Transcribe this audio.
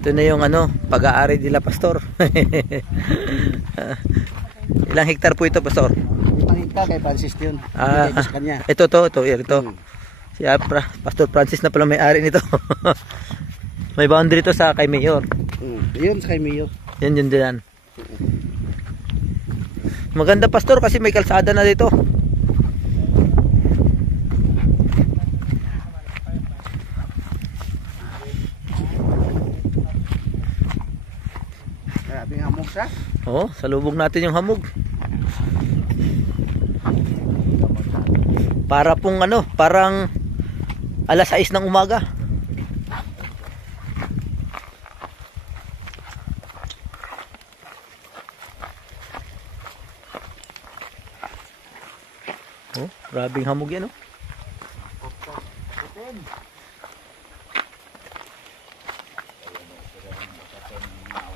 Ito na yung ano, pag-aari nila Pastor. Ilang hektar po ito, Pastor? 5 hektar kay Francis yun. Bigay ko sa kanya. Ito. Si Pastor Francis na pala may-ari nito. May boundary to sa kay Mayor. Yun sa kay Mayor. Yan. Maganda, Pastor, kasi may kalsada na dito. Grabing hamog siya. Oo, salubog natin yung hamog. Para pong ano, parang alas 6 ng umaga. Oh, grabing hamog yan, oh.